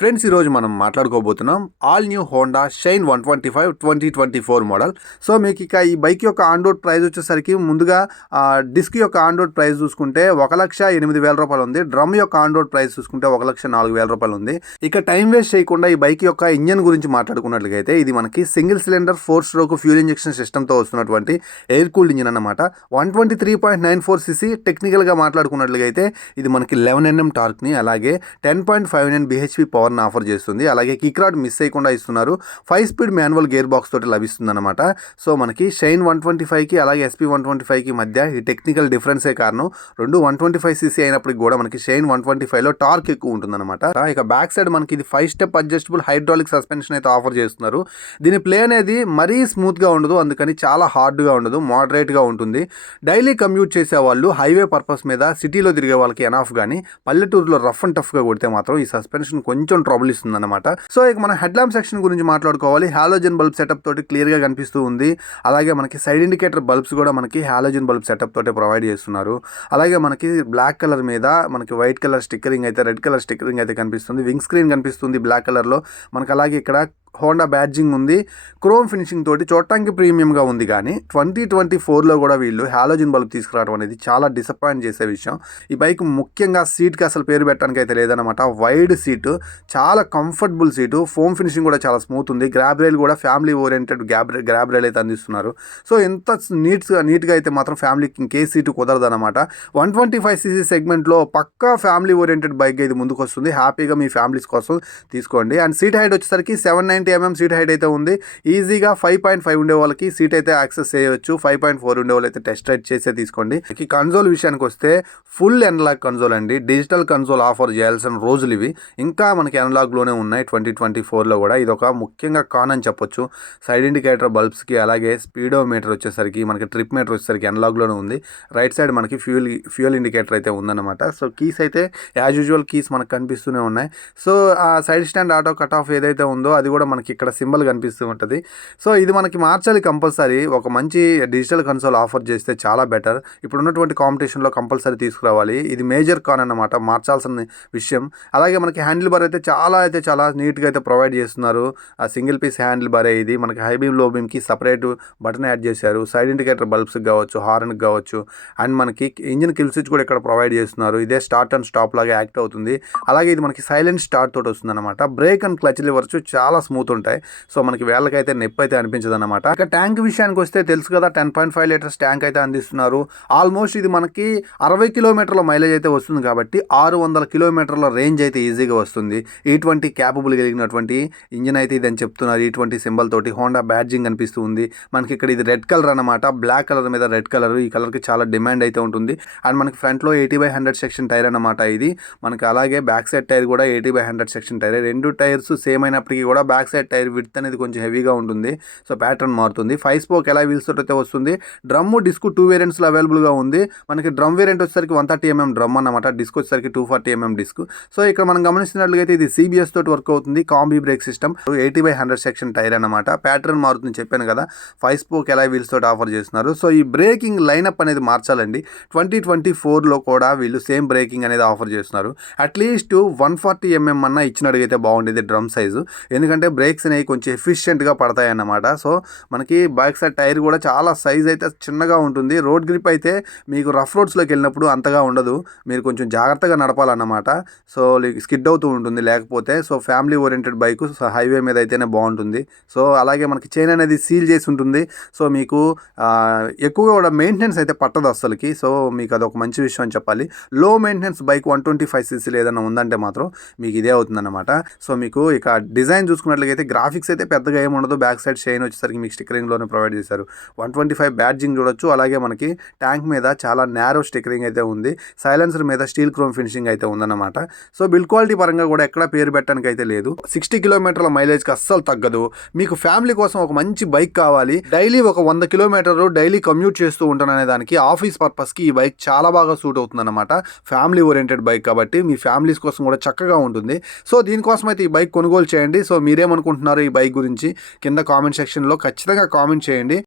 Friends ఈరోజు మనం మాట్లాడుకోబోతున్నాం all new Honda Shine one twenty five twenty twenty four model. So మీకు ఇక ఈ బైక్ యొక్క ఆన్ రోడ్ ప్రైస్ వచ్చేసరికి ముందుగా డిస్క్ యొక్క ఆన్ రోడ్ ప్రైస్ చూసుకుంటే ఒక లక్ష ఎనిమిది వేల రూపాయలు ఉంది. డ్రమ్ యొక్క ఆన్ రోడ్ ప్రైస్ చూసుకుంటే ఒక లక్ష నాలుగు వేల రూపాయలు ఉంది. ఇక టైం వేస్ట్ చేయకుండా ఈ బైక్ యొక్క ఇంజన్ గురించి మాట్లాడుకున్నట్లయితే ఇది మనకి single cylinder four stroke fuel injection సిస్టమ్తో వస్తున్నటువంటి ఎయిర్ కూల్డ్ ఇంజిన్ అన్నమాట. One twenty three point nine four CC టెక్నికల్గా మాట్లాడుకున్నట్లయితే ఇది మనకి లెవెన్ ఎన్ఎం టార్క్ని అలాగే ten point five nine BHP పవర్ని ఆఫర్ చేస్తుంది. అలాగే కిక్ రాడ్ మిస్ అయ్యకుండా ఇస్తున్నారు. Five speed manual gear box తోటి లభిస్తుంది అనమాట సో మనకి షైన్ వన్ ట్వంటీ ఫైవ్కి అలాగే ఎస్పీ వన్ ట్వంటీ ఫైవ్కి మధ్య ఈ టెక్నికల్ డిఫరెన్సే కారణం. రెండు వన్ ట్వంటీ ఫైవ్ సీసీ అయినప్పటికి కూడా మనకి షైన్ వన్ ట్వంటీ ఫైవ్లో టార్క్ ఎక్కువ ఉంటుందన్నమాట. ఇక బ్యాక్ సైడ్ మనకి ఇది five step adjustable hydraulic suspension అయితే ఆఫర్ చేస్తున్నారు. దీని ప్లే అనేది మరీ స్మూత్గా ఉండదు. అందుకని చాలా హార్డ్గా ఉండదు. మోడరేట్గా ఉంటుంది. డైలీ కమ్యూట్ చేసే వాళ్ళు హైవే పర్పస్ మీద సిటీలో తిరిగే వాళ్ళకి ఎనాఫ్ కానీ పల్లెటూరులో రఫ్ అండ్ టఫ్గా కొడితే మాత్రం ఈ సస్పెన్షన్ కొంచెం ట్రబుల్ ఇస్తుంది అనమాట సో ఇక మన హెడ్ ల్యాంప్ సెక్షన్ గురించి మాట్లాడుకోవాలి. హాలోజన్ బల్బ్ సెటప్ తోటి క్లియర్గా కనిపిస్తూ ఉంది. అలాగే మనకి సైడ్ ఇండికేటర్ బల్బ్స్ కూడా మనకి హాలోజన్ బల్బ్ సెటప్ తోటి ప్రొవైడ్ చేస్తున్నారు. అలాగే మనకి బ్లాక్ కలర్ మీద మనకి వైట్ కలర్ స్టిక్కరింగ్ అయితే రెడ్ కలర్ స్టిక్కరింగ్ అయితే కనిపిస్తుంది. వింగ్ స్క్రీన్ కనిపిస్తుంది బ్లాక్ కలర్లో మనకి అలాగే ఇక్కడ హోండా బ్యాడ్జింగ్ ఉంది. క్రోమ్ ఫినిషింగ్ తోటి చూడటానికి ప్రీమియంగా ఉంది కానీ ట్వంటీ ట్వంటీ ఫోర్లో కూడా వీళ్ళు హాలోజిన్ బల్బ్ తీసుకురావడం అనేది చాలా డిసప్పాయింట్ చేసే విషయం. ఈ బైక్ ముఖ్యంగా సీట్కి అసలు పేరు పెట్టడానికి అయితే లేదనమాట వైడ్ సీటు చాలా కంఫర్టబుల్ సీటు ఫోమ్ ఫినిషింగ్ కూడా చాలా స్మూత్ ఉంది. గ్రాబ్ రైల్ కూడా family oriented gab grab rail అయితే అందిస్తున్నారు. సో ఎంత నీట్గా నీట్గా అయితే మాత్రం ఫ్యామిలీకి ఇంకే సీటు కుదరదనమాట వన్ ట్వంటీ ఫైవ్ సీసీ సెగ్మెంట్లో పక్కా ఫ్యామిలీ ఓరియంటెడ్ బైక్ ఇది ముందుకు వస్తుంది హ్యాపీగా మీ ఫ్యామిలీస్ కోసం తీసుకోండి. అండ్ సీట్ హైట్ వచ్చేసరికి seven nine ninety MM seat height అయితే ఉంది. ఈజీగా ఫైవ్ పాయింట్ ఫైవ్ ఉండే వాళ్ళకి సీట్ అయితే యాక్సెస్ చేయొచ్చు. ఫైవ్ పాయింట్ ఫోర్ ఉండే వాళ్ళు అయితే టెస్ట్ రైడ్ చేసే తీసుకోండి. ఈ కన్సోల్ విషయానికి వస్తే ఫుల్ ఎన్లాగ్ కన్సోల్ అండి. డిజిటల్ కన్సోల్ ఆఫర్ చేయాల్సిన రోజులు ఇవి. ఇంకా మనకి అనలాగ్లోనే ఉన్నాయి ట్వంటీ ట్వంటీ ఫోర్లో కూడా. ఇది ఒక ముఖ్యంగా కాన్ అని చెప్పొచ్చు. సైడ్ ఇండికేటర్ బల్బ్స్కి అలాగే స్పీడో మీటర్ వచ్చేసరికి మనకి ట్రిప్ మీటర్ వచ్చేసరికి అనలాగ్లోనే ఉంది. రైట్ సైడ్ మనకి ఫ్యూల్ ఫ్యూయల్ ఇండికేటర్ అయితే ఉందన్నమాట. సో కీస్ అయితే యాజ్ యూజువల్ కీస్ మనకు కనిపిస్తూనే ఉన్నాయి. సో ఆ side stand auto cut off ఏదైతే ఉందో అది కూడా మనకి ఇక్కడ సింబల్ కనిపిస్తూ ఉంటుంది. సో ఇది మనకి మార్చాలి కంపల్సరీ. ఒక మంచి డిజిటల్ కన్సోల్ ఆఫర్ చేస్తే చాలా బెటర్. ఇప్పుడు ఉన్నటువంటి కాంపిటీషన్లో కంపల్సరీ తీసుకురావాలి. ఇది మేజర్ కాన్ అన్నమాట మార్చాల్సిన విషయం. అలాగే మనకి హ్యాండిల్ బార్ అయితే చాలా అయితే చాలా నీట్గా అయితే ప్రొవైడ్ చేస్తున్నారు. ఆ సింగిల్ పీస్ హ్యాండిల్ బారే ఇది. మనకి హై బీమ్లో బీమ్కి సపరేట్ బటన్ యాడ్ చేశారు. సైడ్ ఇండికేటర్ బల్బ్స్కి కావచ్చు హార్న్కి కావచ్చు. అండ్ మనకి ఇంజిన్ కిల్ స్విచ్ కూడా ఇక్కడ ప్రొవైడ్ చేస్తున్నారు. ఇదే స్టార్ట్ అండ్ స్టాప్ లాగా యాక్ట్ అవుతుంది. అలాగే ఇది మనకి సైలెంట్ స్టార్ట్ తోటి వస్తుంది అనమాట బ్రేక్ అండ్ క్లచ్ లివర్స్ చాలా స్మూత్ అవుతుంటాయి. సో మనకి వేళ్ళకైతే నొప్పి అయితే అనిపించదు అనమాట ఇక ట్యాంక్ విషయానికి వస్తే తెలుసు కదా ten point five litres tank అయితే అందిస్తున్నారు. ఆల్మోస్ట్ ఇది మనకి అరవై కిలోమీటర్ల మైలేజ్ అయితే వస్తుంది కాబట్టి ఆరు వందల కిలోమీటర్ల రేంజ్ అయితే ఈజీగా వస్తుంది. ఇటువంటి క్యాపబుల్ కలిగినటువంటి ఇంజిన్ అయితే ఇది అని చెప్తున్నారు. ఇటువంటి సింబల్ తోటి హోండా బ్యాడ్జింగ్ కనిపిస్తుంది మనకి ఇక్కడ ఇది రెడ్ కలర్ అనమాట బ్లాక్ కలర్ మీద రెడ్ కలర్. ఈ కలర్కి చాలా డిమాండ్ అయితే ఉంటుంది. అండ్ మనకి ఫ్రంట్లో eighty by hundred section tyre అనమాట ఇది. మనకి అలాగే బ్యాక్ సైడ్ టైర్ కూడా eighty by hundred section tyre. రెండు టైర్స్ సేమ్ అయినప్పటికీ కూడా బ్యాక్ సైడ్ టైర్ విడ్త్ అనేది కొంచెం హెవీగా ఉంటుంది. సో ప్యాటర్న్ మారుతుంది. ఫైవ్ స్పోక్ ఎలా వీల్స్ అయితే వస్తుంది. డ్రమ్ డిస్క్ టూ వేరియంట్స్లో అవైలబుల్గా ఉంది. మనకి డ్రమ్ వేరియంట్ వచ్చేసరికి వన్ థర్టీ ఎంఎం డ్రమ్ అన్నమాట. డిస్క్ వచ్చేసరికి two forty MM disc. So ఇక్కడ మనం గమనిస్తున్నట్లయితే ఇది సిబిఎస్ తోటి వర్క్ అవుతుంది. Combi brake system. Eighty by hundred section tyre అనమాట ప్యాటర్న్ మారుతుంది చెప్పాను కదా. ఫైవ్ స్పోక్ ఎలా వీల్స్ తోటి ఆఫర్ చేస్తున్నారు. సో ఈ బ్రేకింగ్ లైనప్ అనేది మార్చాలండి. ట్వంటీ ట్వంటీ ఫోర్లో కూడా వీళ్ళు సేమ్ బ్రేకింగ్ అనేది ఆఫర్ చేస్తున్నారు. అట్లీస్ట్ వన్ ఫార్టీ ఎంఎం అన్న ఇచ్చినట్టుగైతే బాగుండేది డ్రమ్ సైజు. ఎందుకంటే బ్రేక్స్ అనేవి కొంచెం ఎఫిషియెంట్గా పడతాయి అన్నమాట సో మనకి బైక్ సైడ్ టైర్ కూడా చాలా సైజ్ అయితే చిన్నగా ఉంటుంది. రోడ్ గ్రిప్ అయితే మీకు రఫ్ రోడ్స్లోకి వెళ్ళినప్పుడు అంతగా ఉండదు. మీరు కొంచెం జాగ్రత్తగా నడపాలన్నమాట. సో స్కిడ్ అవుతూ ఉంటుంది. లేకపోతే so family oriented bike highway మీద అయితేనే బాగుంటుంది. సో అలాగే మనకి చైన్ అనేది సీల్ చేసి ఉంటుంది. సో మీకు ఎక్కువగా కూడా మెయింటెనెన్స్ అయితే పట్టదు అస్సలకి. సో మీకు అదొక మంచి విషయం అని చెప్పాలి. Low maintenance bike one twenty five సీసీలు ఏదైనా ఉందంటే మాత్రం మీకు ఇదే అవుతుందన్నమాట. సో మీకు ఇక డిజైన్ చూసుకున్నట్లయితే గ్రాఫిక్స్ అయితే పెద్దగా ఏమి ఉండదు. బ్యాక్ సైడ్ షైన్ వచ్చేసరికి మీకు స్టిక్కరింగ్లోనే ప్రొవైడ్ చేశారు. వన్ ట్వంటీ ఫైవ్ బ్యాడ్జింగ్ చూడొచ్చు. అలాగే మనకి ట్యాంక్ మీద చాలా నేరో స్టిక్కరింగ్ అయితే ఉంది. సైలెన్సర్ మీద స్టీల్ క్రోమ్ ఫినిషింగ్ అయితే ఉందన్నమాట. సో బిల్ క్వాలిటీ పరంగా కూడా ఎక్కడ పేరు పెట్టడానికి అయితే లేదు. సిక్స్టీ కిలోమీటర్ల మైలేజ్కి అస్సలు తగ్గదు. మీకు ఫ్యామిలీ కోసం ఒక మంచి బైక్ కావాలి. డైలీ ఒక వంద కిలోమీటర్లు డైలీ కమ్యూట్ చేస్తూ ఉంటాను అనే దానికి ఆఫీస్ పర్పస్కి ఈ బైక్ చాలా బాగా సూట్ అవుతుందన్నమాట. ఫ్యామిలీ ఓరియంటెడ్ బైక్ కాబట్టి మీ ఫ్యామిలీస్ కోసం కూడా చక్కగా ఉంటుంది. సో దీనికోసం అయితే ఈ బైక్ కొనుగోలు చేయండి. సో మీరే మీరేమనుకుంటున్నారు ఈ బైక్ గురించి కింద కామెంట్ సెక్షన్లో ఖచ్చితంగా కామెంట్ చేయండి.